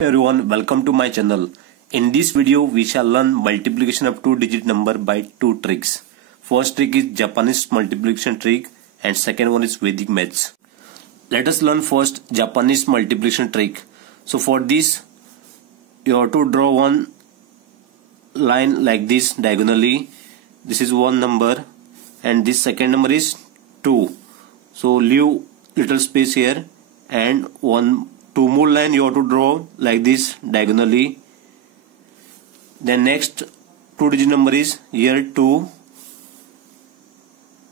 Everyone, welcome to my channel. In this video we shall learn multiplication of two-digit number by two tricks. First trick is Japanese multiplication trick and second one is Vedic maths. Let us learn first Japanese multiplication trick. So for this you have to draw one line like this diagonally. This is one number and this second number is 2. So leave little space here and two more line you have to draw like this diagonally. Then next two-digit number is here 2.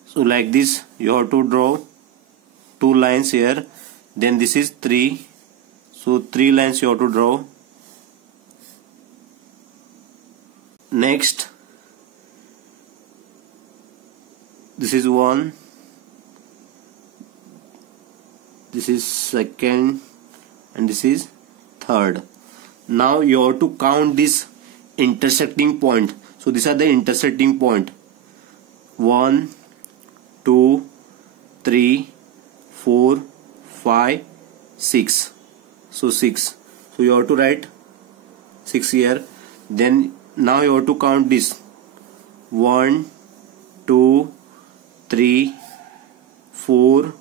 So like this you have to draw two lines here. Then this is 3. So 3 lines you have to draw. Next this is 1. This is second and this is third. Now you have to count this intersecting point. So these are the intersecting point. 1, 2, 3, 4, 5, 6. So 6. So you have to write 6 here. Then now you have to count this. 1, 2, 3, 4,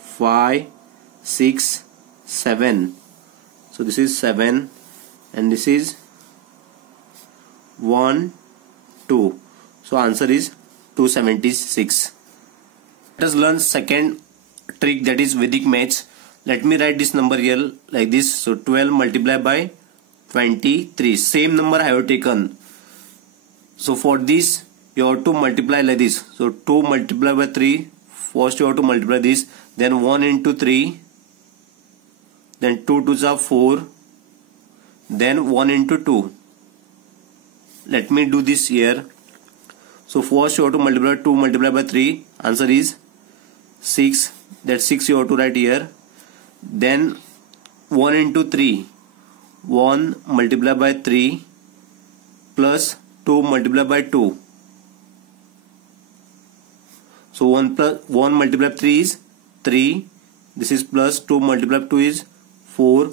5, 6, 7. So this is 7 and this is 1, 2. So answer is 276. Let us learn second trick, that is Vedic maths. Let me write this number here like this. So 12 multiplied by 23. Same number I have taken. So for this you have to multiply like this. So 2 multiplied by 3. First you have to multiply this. Then 1 into 3. Then 2 2s are 4. Then 1 into 2. Let me do this here. So first you have to multiply 2 multiplied by 3. Answer is 6. That 6 you have to write here. Then 1 into 3. 1 multiplied by 3 plus 2 multiplied by 2. So 1 multiplied by 3 is 3. This is plus 2 multiplied by 2 is 4.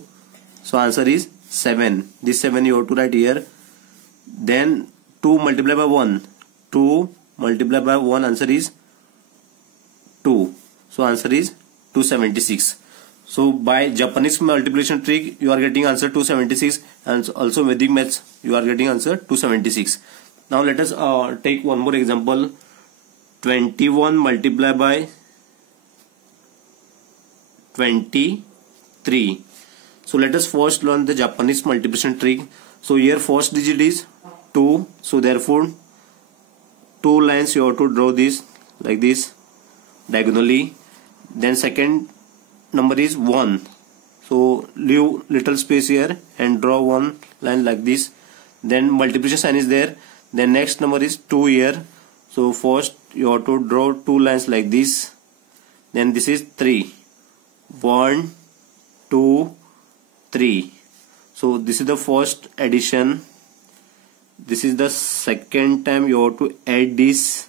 So answer is 7. This 7 you have to write here. Then 2 multiplied by 1. 2 multiplied by 1, answer is 2. So answer is 276. So by Japanese multiplication trick you are getting answer 276, and also Vedic maths you are getting answer 276. Now let us take one more example. 21 multiplied by 23. So let us first learn the Japanese multiplication trick. So here first digit is 2. So therefore 2 lines you have to draw this like this diagonally. Then second number is 1. So leave little space here and draw one line like this. Then multiplication sign is there. Then next number is 2 here. So first you have to draw two lines like this. Then this is 3. 1, 2, 3. So this is the first addition. This is the second time you have to add this,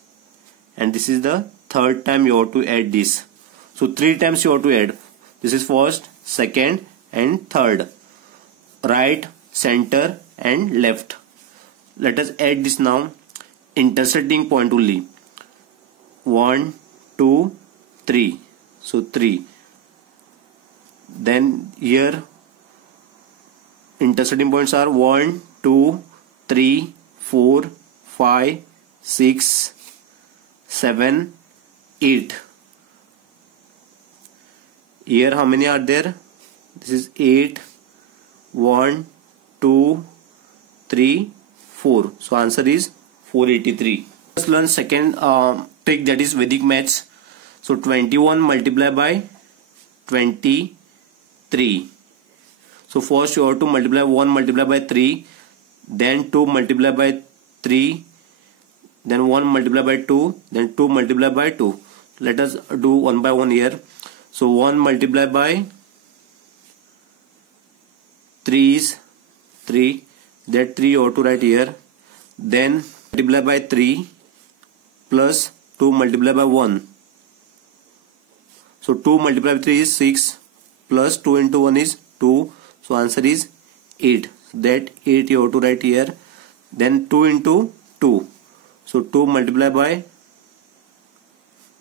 and this is the third time you have to add this. So 3 times you have to add. This is first, second and third. Right, center and left. Let us add this now. Intersecting point only. 1, 2, 3. So 3. Then here intersecting points are 1, 2, 3, 4, 5, 6, 7, 8. Here how many are there? This is 8. 1, 2, 3, 4. So answer is 483. Let's learn second trick, that is Vedic maths. So 21 multiplied by 23. So first you have to multiply 1 multiplied by 3. Then 2 multiplied by 3. Then 1 multiplied by 2. Then 2 multiplied by 2. Let us do one by one here. So 1 multiplied by 3 is 3. That 3 you have to write here. Then multiply by 3 plus 2 multiplied by 1. So 2 multiplied by 3 is 6 plus 2 into 1 is 2. So answer is 8. That 8 you have to write here. Then 2 into 2. So 2 multiplied by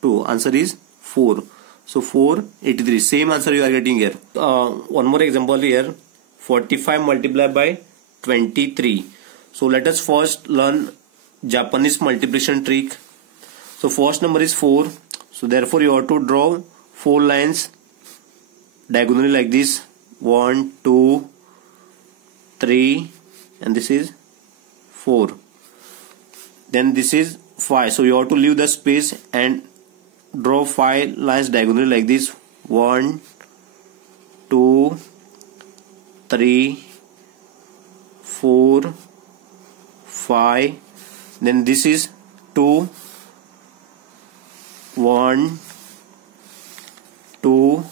2. Answer is 4. So 483. Same answer you are getting here. One more example here. 45 multiplied by 23. So let us first learn Japanese multiplication trick. So first number is 4. So therefore you have to draw 4 lines diagonally like this. 1, 2, 3, and this is 4. Then this is 5. So you have to leave the space and draw 5 lines diagonally like this. 1, 2, 3, 4, 5. Then this is 2, 1, 2,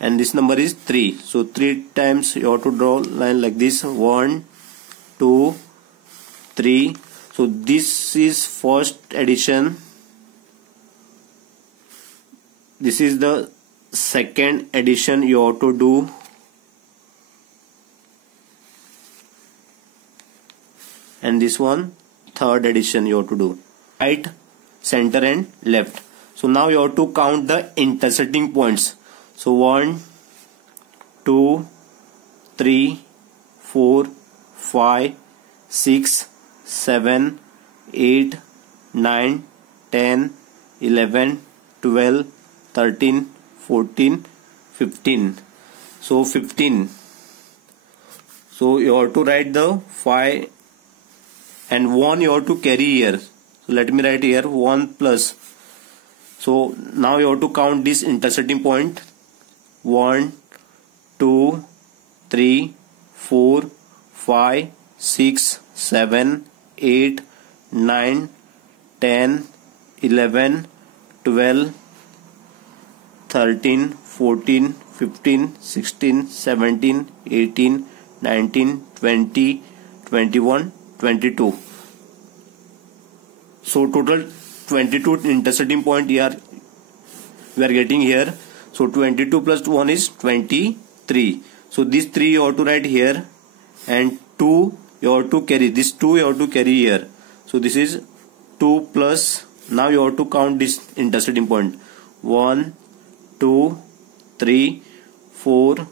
and this number is 3. So 3 times you have to draw line like this. 1, 2, 3. So this is first addition. This is the second addition you have to do. And this one third addition you have to do. Right, center and left. So now you have to count the intersecting points. So 1, 2, 3, 4, 5, 6, 7, 8, 9, 10, 11, 12, 13, 14, 15. So 15. So you have to write the 5 and 1 you have to carry here. So let me write here 1 plus. So now you have to count this intersecting point. 1, 2, 3, 4, 5, 6, 7, 8, 9, 10, 11, 12, 13, 14, 15, 16, 17, 18, 19, 20, 21, 22. So total 22 intersecting point here we are getting here. So 22 plus 1 is 23. So these 3 you have to write here, and 2 you have to carry. This 2 you have to carry here. So this is 2 plus. Now you have to count this intersecting point. 1, 2, 3, 4,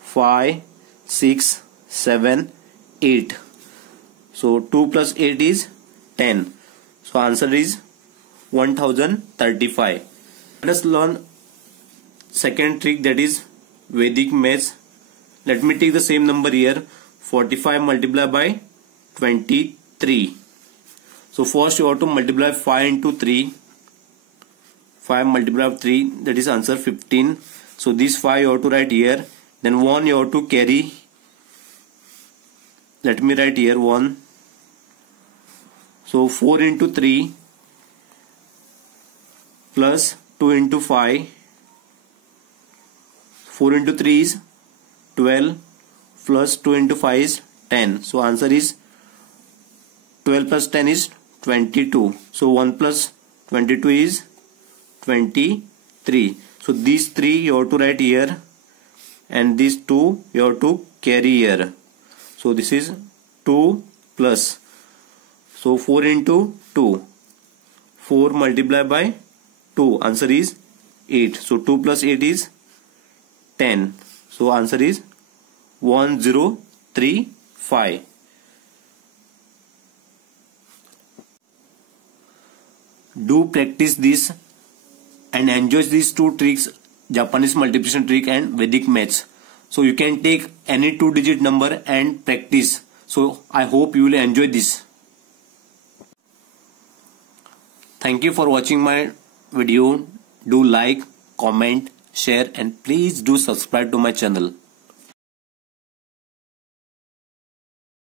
5, 6, 7, 8. So 2 plus 8 is 10. So answer is 1035. Let us learn second trick, that is Vedic maths. Let me take the same number here. 45 multiplied by 23. So first you have to multiply 5 into 3. 5 multiplied by 3, that is answer 15. So this 5 you have to write here. Then 1 you have to carry. Let me write here 1. So 4 into 3 plus 2 into 5. 4 into 3 is 12 plus 2 into 5 is 10. So answer is 12 plus 10 is 22. So 1 plus 22 is 23. So these 3 you have to write here, and these 2 you have to carry here. So this is 2 plus. So 4 into 2. 4 multiplied by 2. Answer is 8. So 2 plus 8 is 10. So answer is 1035. Do practice this and enjoy these two tricks, Japanese multiplication trick and Vedic maths. So you can take any 2-digit number and practice. So I hope you will enjoy this. Thank you for watching my video. Do like, comment, share, and please do subscribe to my channel.